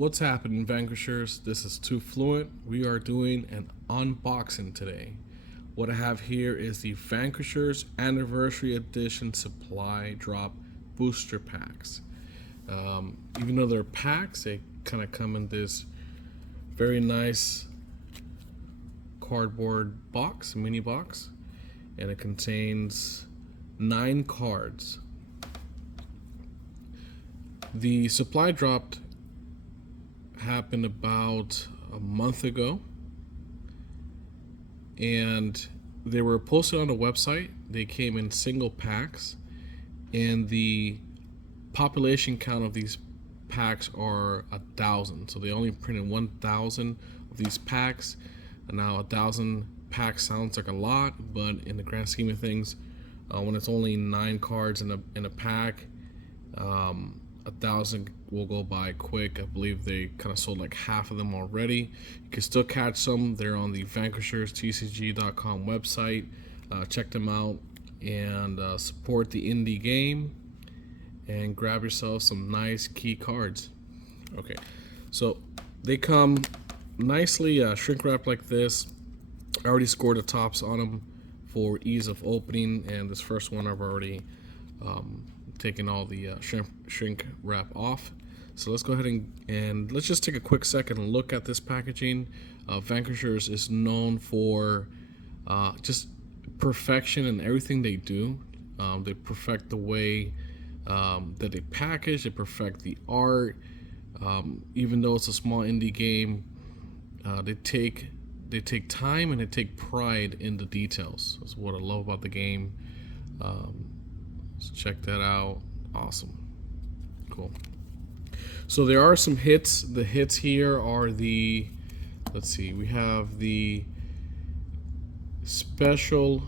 What's happening, Vanquishers? This is Too Fluent. We are doing an unboxing today. What I have here is the Vanquishers Anniversary Edition Supply Drop Booster Packs. Even though they're packs, they kind of come in this very nice cardboard box, mini box, and it contains 9 cards. The supply drop happened about a month ago, and they were posted on the website. They came in single packs, and the population count of these packs are 1,000. So they only printed 1,000 of these packs. And now 1,000 packs sounds like a lot, but in the grand scheme of things, when it's only 9 cards in a pack, 1,000 will go by quick. I believe they kind of sold like half of them already. You can still catch some. They're on the VanquishersTCG.com website. Check them out and support the indie game and grab yourself some nice key cards. Okay, so they come nicely shrink wrapped like this. I already scored the tops on them for ease of opening, and this first one I've already taken all the shrink wrap off. So let's go ahead and let's just take a quick second and look at this packaging. Vanquishers is known for just perfection in everything they do. They perfect the way that they package, they perfect the art. Even though it's a small indie game, they take time and they take pride in the details. That's what I love about the game. So check that out. Awesome. Cool. So there are some hits. The hits here are the, let's see, we have the special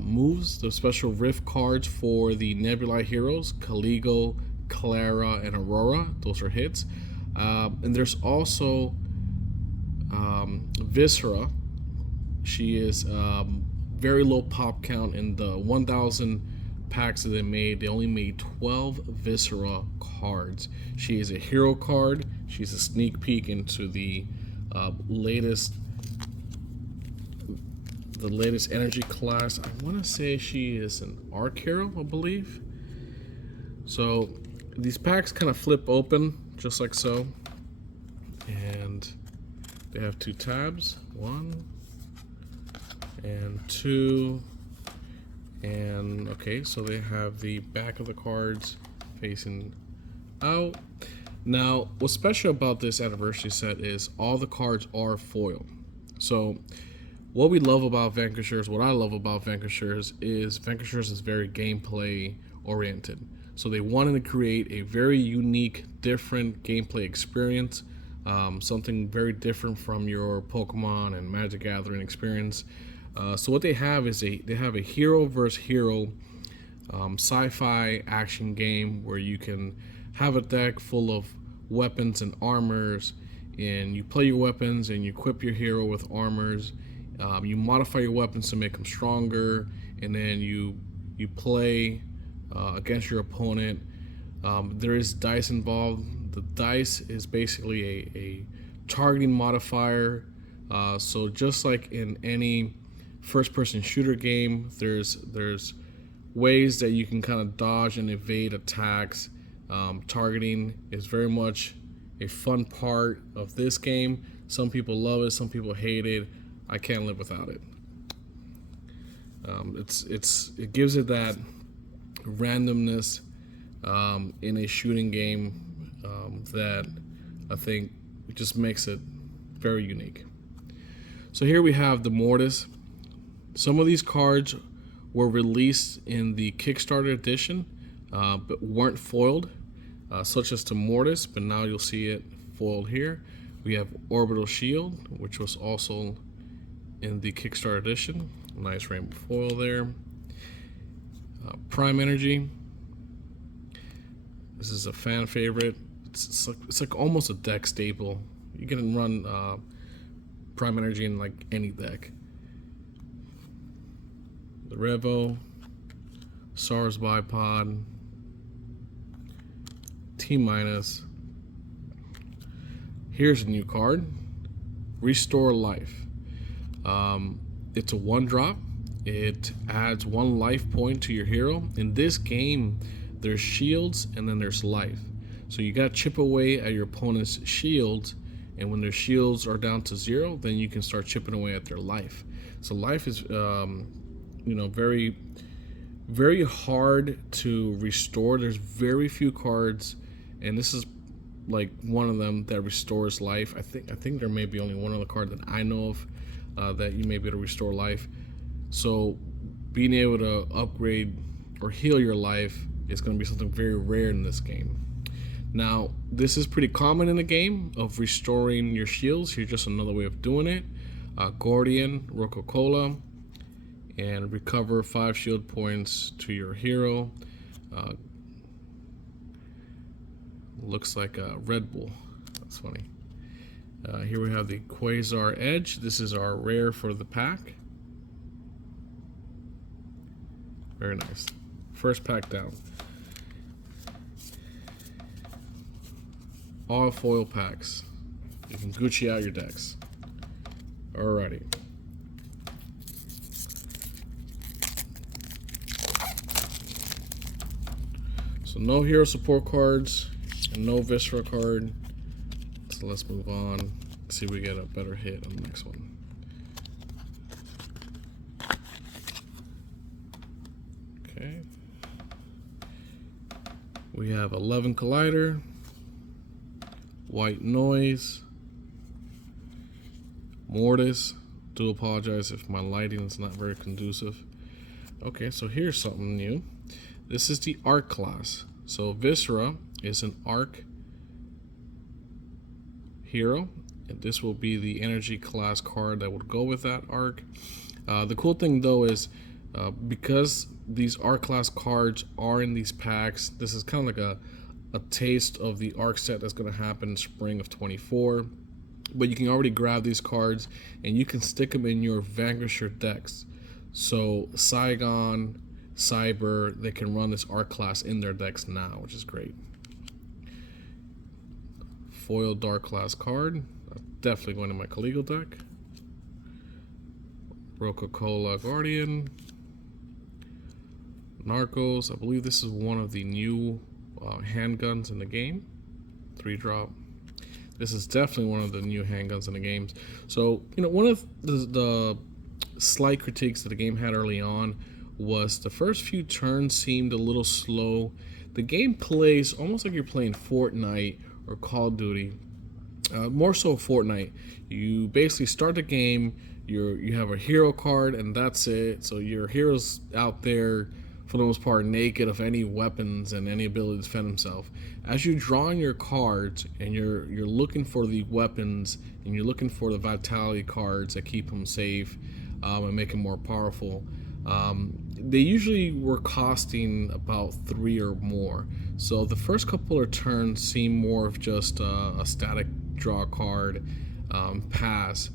moves, the special rift cards for the Nebula heroes, Caligo, Clara, and Aurora. Those are hits. And there's also Viscera. She is very low pop count. In the 1,000 packs that they made, they only made 12 Viscera cards. She is a hero card. She's a sneak peek into the latest energy class. I want to say she is an arc hero, I believe. So these packs kind of flip open just like so, and they have 2 tabs, 1 and 2. And okay, so they have the back of the cards facing out. Now, what's special about this anniversary set is all the cards are foil. So what we love about Vanquishers, what I love about Vanquishers is very gameplay oriented. So they wanted to create a very unique, different gameplay experience, something very different from your Pokemon and Magic Gathering experience. So what they have is they have a hero versus hero sci-fi action game where you can have a deck full of weapons and armors, and you play your weapons and you equip your hero with armors. You modify your weapons to make them stronger, and then you play against your opponent. There is dice involved. The dice is basically a targeting modifier. So just like in any first-person shooter game, there's ways that you can kind of dodge and evade attacks. Targeting is very much a fun part of this game. Some people love it, some people hate it. I can't live without it. It gives it that randomness in a shooting game that I think just makes it very unique. So here we have the Mortis. Some of these cards were released in the Kickstarter edition, but weren't foiled, such as the Mortis, but now you'll see it foiled here. We have Orbital Shield, which was also in the Kickstarter edition. Nice rainbow foil there. Prime Energy. This is a fan favorite. It's like almost a deck staple. You can run Prime Energy in like any deck. The Revo, SARS Bipod, T-, Here's a new card, Restore Life. It's a 1-drop. It adds 1 life point to your hero. In this game, there's shields and then there's life. So you got to chip away at your opponent's shields, and when their shields are down to 0, then you can start chipping away at their life. So life is, very, very hard to restore. There's very few cards, and this is like one of them that restores life. I think there may be only one other card that I know of that you may be able to restore life. So being able to upgrade or heal your life is going to be something very rare in this game. Now, this is pretty common in the game of restoring your shields. Here's just another way of doing it. Guardian, Coca-Cola, and recover 5 shield points to your hero. Looks like a Red Bull. That's funny. Here we have the Quasar Edge. This is our rare for the pack. Very nice. First pack down. All foil packs. You can Gucci out your decks. Alrighty. So no hero support cards and no Viscera card. So let's move on. See if we get a better hit on the next one. Okay. We have 11 Collider, White Noise, Mortis. Do apologize if my lighting is not very conducive. Okay, so here's something new. This is the Arc class. So Viscera is an Arc hero, and this will be the energy class card that would go with that Arc. The cool thing though is because these Arc class cards are in these packs, this is kind of like a taste of the Arc set that's going to happen in spring of 24. But you can already grab these cards and you can stick them in your Vanquisher decks. So Saigon, Cyber, they can run this Arc class in their decks now, which is great. Foil Dark class card, definitely going to my Kaligo deck. Coca-Cola Guardian, Narcos. I believe this is one of the new handguns in the game. 3-drop. This is definitely one of the new handguns in the games. So, one of the slight critiques that the game had early on was the first few turns seemed a little slow. The game plays almost like you're playing Fortnite or Call of Duty. More so Fortnite. You basically start the game, you have a hero card, and that's it. So your hero's out there for the most part naked of any weapons and any ability to defend himself. As you draw in your cards and you're looking for the weapons and you're looking for the vitality cards that keep him safe and make him more powerful, they usually were costing about 3 or more. So the first couple of turns seem more of just a static draw card pass.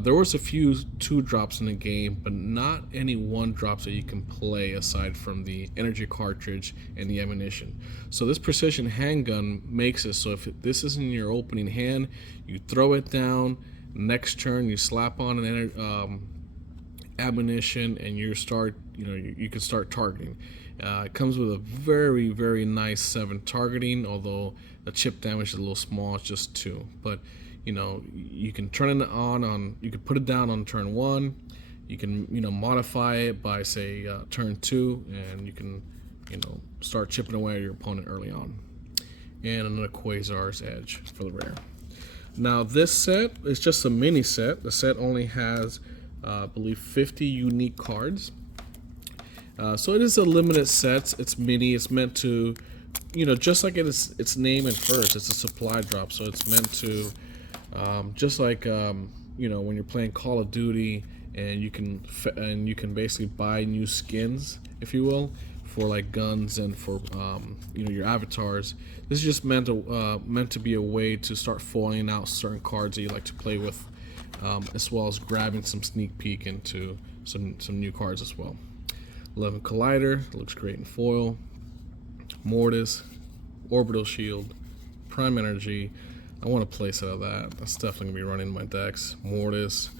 There was a few 2-drops in the game, but not any 1-drops that you can play aside from the energy cartridge and the ammunition. So this precision handgun makes it so if this is in your opening hand, you throw it down. Next turn, you slap on an ammunition, and you can start targeting. It comes with a very, very nice 7 targeting, although the chip damage is a little small. It's just 2, but you can turn it on you can put it down on turn 1. You can modify it by say turn 2, and you can start chipping away at your opponent early on. And another Quasar's Edge for the rare. Now this set is just a mini set. The set only has I believe 50 unique cards. So it is a limited set. It's mini. It's meant to just like its name infers, it's a supply drop. So it's meant to just like when you're playing Call of Duty and you can basically buy new skins, if you will, for like guns and for your avatars. This is just meant to be a way to start foiling out certain cards that you like to play with, as well as grabbing some sneak peek into some new cards as well. 11 Collider looks great in foil. Mortis, Orbital Shield, Prime Energy. I want to place out of that. That's definitely gonna be running my decks. Mortis,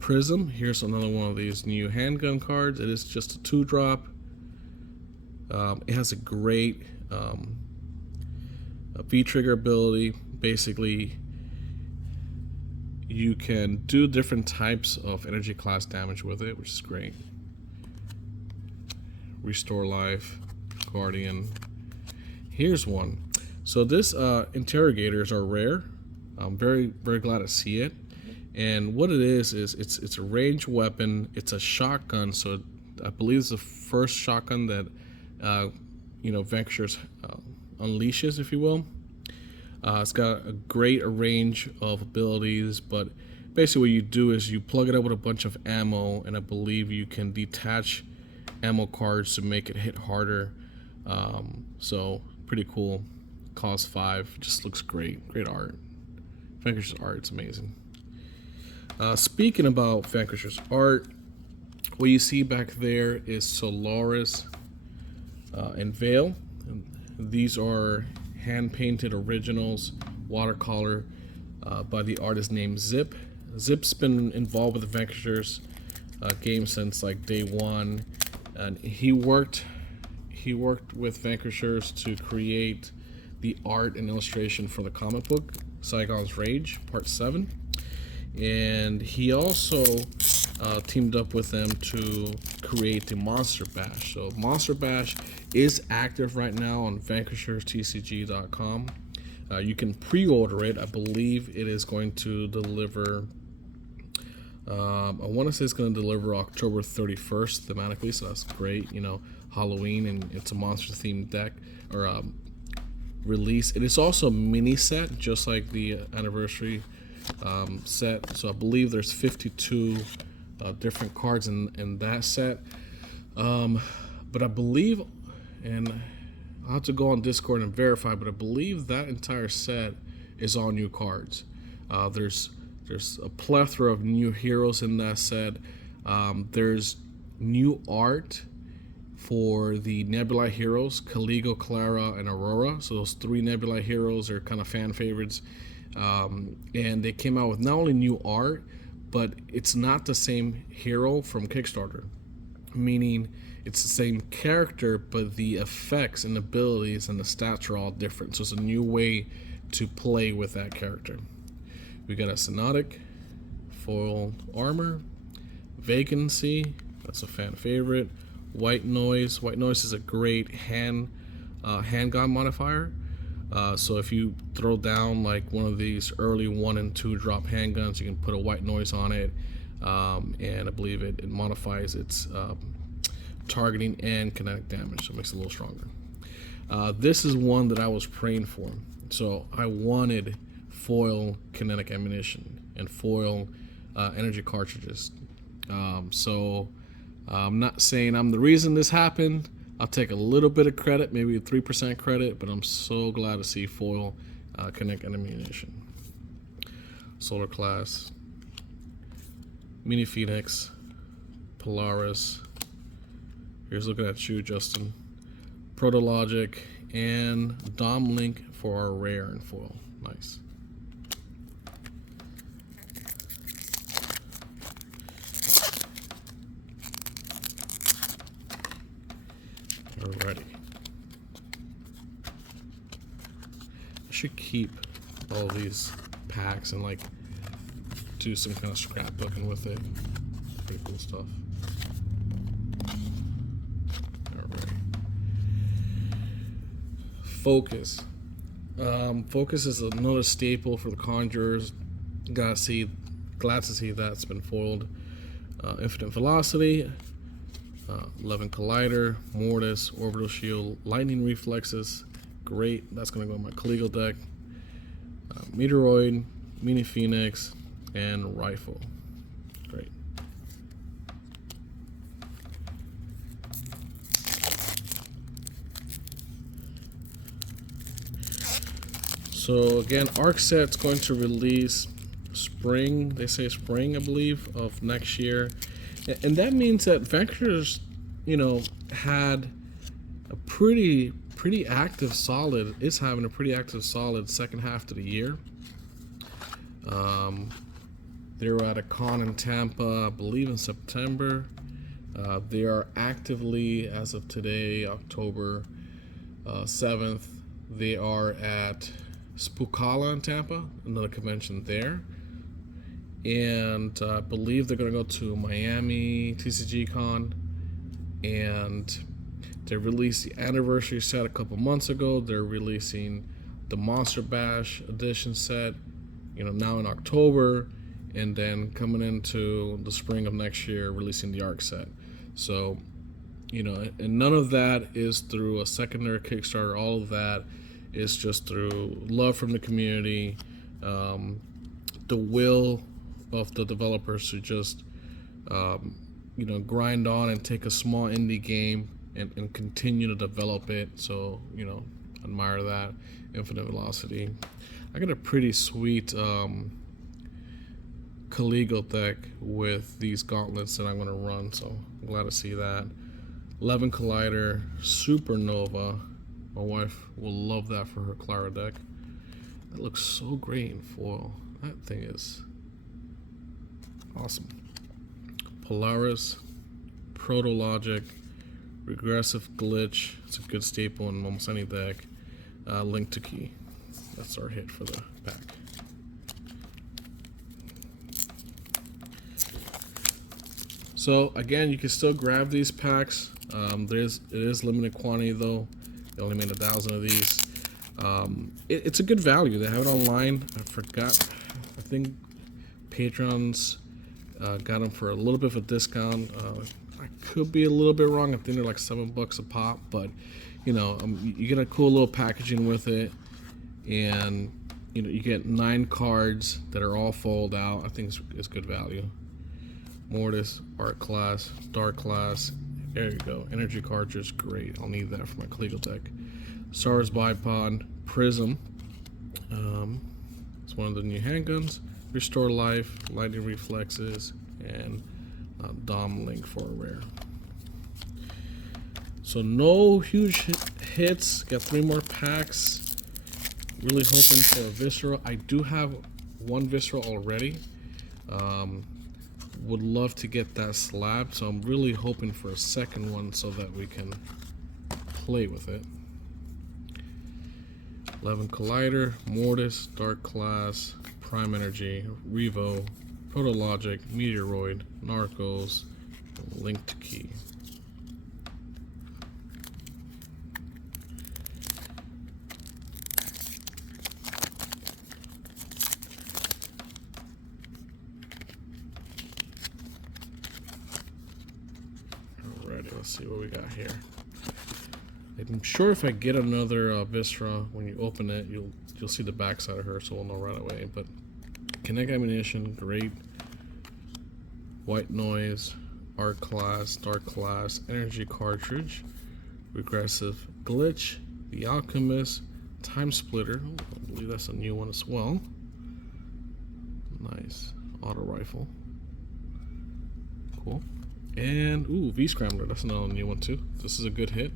Prism. Here's another one of these new handgun cards. It is just a 2-drop. It has a great V-trigger ability. Basically, you can do different types of energy class damage with it, which is great. Restore life, Guardian. Here's one. So this interrogators are rare. I'm very glad to see it. And what it is it's a ranged weapon. It's a shotgun. So I believe it's the first shotgun that Vanquishers unleashes, if you will. It's got a great range of abilities, but basically what you do is you plug it up with a bunch of ammo, and I believe you can detach ammo cards to make it hit harder. So pretty cool. Cost 5. Just looks great. Great art. Vanquishers art, it's amazing. Speaking about Vanquishers art, what you see back there is Solaris and Veil. These are hand-painted originals, watercolor, by the artist named Zip. Zip's been involved with the Vanquishers game since like day one, and he worked with Vanquishers to create the art and illustration for the comic book Saigon's Rage Part 7, and he also teamed up with them to create the Monster Bash. So Monster Bash is active right now on VanquishersTCG.com. You can pre-order it. I believe it is going to deliver. I want to say it's going to deliver October 31st thematically, so that's great. Halloween, and it's a monster themed deck or release. It is also a mini set, just like the anniversary set. So I believe there's 52 different cards in that set. But I believe, and I'll have to go on Discord and verify, but I believe that entire set is all new cards. There's a plethora of new heroes in that set. There's new art for the Nebula heroes, Caligo, Clara, and Aurora. So those 3 Nebula heroes are kind of fan favorites. And they came out with not only new art, but it's not the same hero from Kickstarter. Meaning it's the same character, but the effects and abilities and the stats are all different. So it's a new way to play with that character. We got a Synodic, foil armor, Vacancy, that's a fan favorite. White Noise. White Noise is a great handgun modifier. So if you throw down like one of these early 1 and 2 drop handguns, you can put a White Noise on it, and I believe it modifies its targeting and kinetic damage, so it makes it a little stronger. This is one that I was praying for. So I wanted foil kinetic ammunition and foil energy cartridges. So I'm not saying I'm the reason this happened. I'll take a little bit of credit, maybe 3% credit, but I'm so glad to see foil kinetic ammunition. Solar Class, Mini Phoenix, Polaris. Here's looking at you, Justin. Protologic and Dom Link for our rare and foil. Nice. Alrighty. I should keep all these packs and like do some kind of scrapbooking with it. Pretty cool stuff. Alright. Focus. Focus is another staple for the Conjurers. Glad to see that's been foiled. Infinite Velocity, 11 Collider, Mortis, Orbital Shield, Lightning Reflexes. Great. That's going to go in my Caligo deck. Meteoroid, Mini Phoenix, and Rifle. Great. So again, Arc Set's going to release spring. They say spring, I believe, of next year. And that means that Vanquishers, had a pretty pretty active, solid. Is having a pretty active, solid second half of the year. They were at a con in Tampa, I believe in September. They are actively, as of today, October 7th, they are at Spookala in Tampa, another convention there. And I believe they're going to go to Miami, TCG Con. And they released the anniversary set a couple months ago. They're releasing the Monster Bash edition set, now in October. And then coming into the spring of next year, releasing the ARC set. So, and none of that is through a secondary Kickstarter. All of that is just through love from the community, the will of the developers to just, grind on and take a small indie game and continue to develop it. So, admire that. Infinite Velocity. I got a pretty sweet Caligo deck with these gauntlets that I'm going to run, so I'm glad to see that. 11 Collider, Supernova. My wife will love that for her Clara deck. That looks so great in foil. That thing is awesome. Polaris, Protologic, Regressive Glitch. It's a good staple in almost any deck. Link to Key. That's our hit for the pack. So again, you can still grab these packs. It is limited quantity though. They only made 1,000 of these. It's a good value. They have it online. I forgot. I think Patrons got them for a little bit of a discount. I could be a little bit wrong. I think they're like $7 a pop, but you get a cool little packaging with it, and you get 9 cards that are all fold out. I think it's good value. Mortis, Art Class, Dark Class. There you go. Energy cartridge, great. I'll need that for my Caligo deck. SARS Bipod, Prism. It's one of the new handguns. Restore Life, Lightning Reflexes, and Dom Link for a rare. So no huge hits. Got 3 more packs. Really hoping for a Visceral. I do have 1 Visceral already. Would love to get that slab, so I'm really hoping for a second one so that we can play with it. 11 Collider, Mortis, Dark Class, Prime Energy, Revo, Protologic, Meteoroid, Narcos, Link to Key. Let's see what we got here. I'm sure if I get another Viscera, when you open it, you'll see the backside of her, so we'll know right away. But Kinetic Ammunition, great. White Noise, Art Class, Dark Class, Energy Cartridge, Regressive Glitch, The Alchemist, Time Splitter. I believe that's a new one as well. Nice. Auto Rifle. Cool. And V Scrambler, that's another new one too. This is a good hit.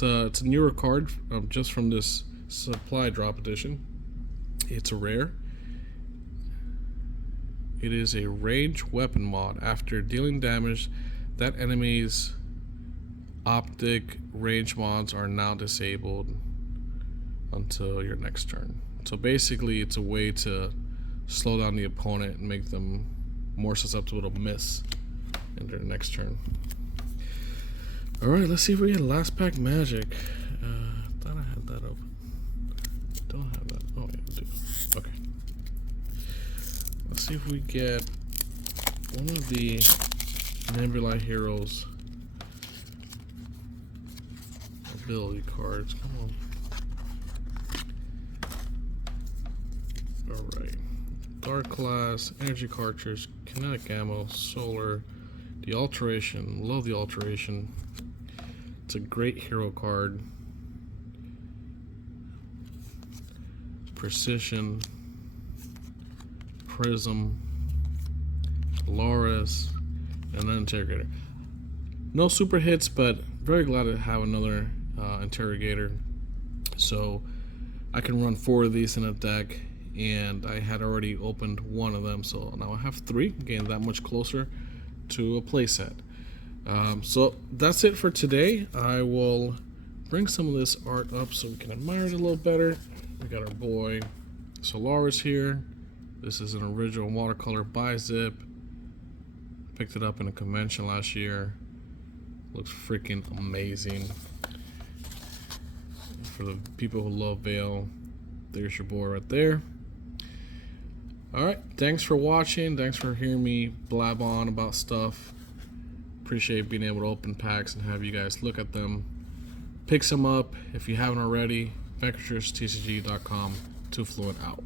It's a newer card just from this supply drop edition. It's a rare. It is a range weapon mod. After dealing damage, that enemy's optic range mods are now disabled until your next turn. So basically, it's a way to slow down the opponent and make them more susceptible to miss in their next turn. Alright, let's see if we get last pack magic. Thought I had that open. Don't have that. Oh, yeah, I do. Okay. Let's see if we get one of the Nebula Heroes ability cards. Come on. Alright. Dark Class, Energy Cartridge, Kinetic Ammo, Solar, the Alteration. Love the Alteration. It's a great hero card. Precision, Prism, Loris, and then Interrogator. No super hits, but very glad to have another Interrogator. So I can run 4 of these in a deck, and I had already opened 1 of them, so now I have 3, getting that much closer to a playset. So that's it for today. I will bring some of this art up so we can admire it a little better. We got our boy Solaris here. This is an original watercolor by Zip. Picked it up in a convention last year. Looks freaking amazing. For the people who love Veil, there's your boy right there. Alright, thanks for watching. Thanks for hearing me blab on about stuff. Appreciate being able to open packs and have you guys look at them. Pick some up if you haven't already. Vanquishers, TCG.com. 2Fluent out.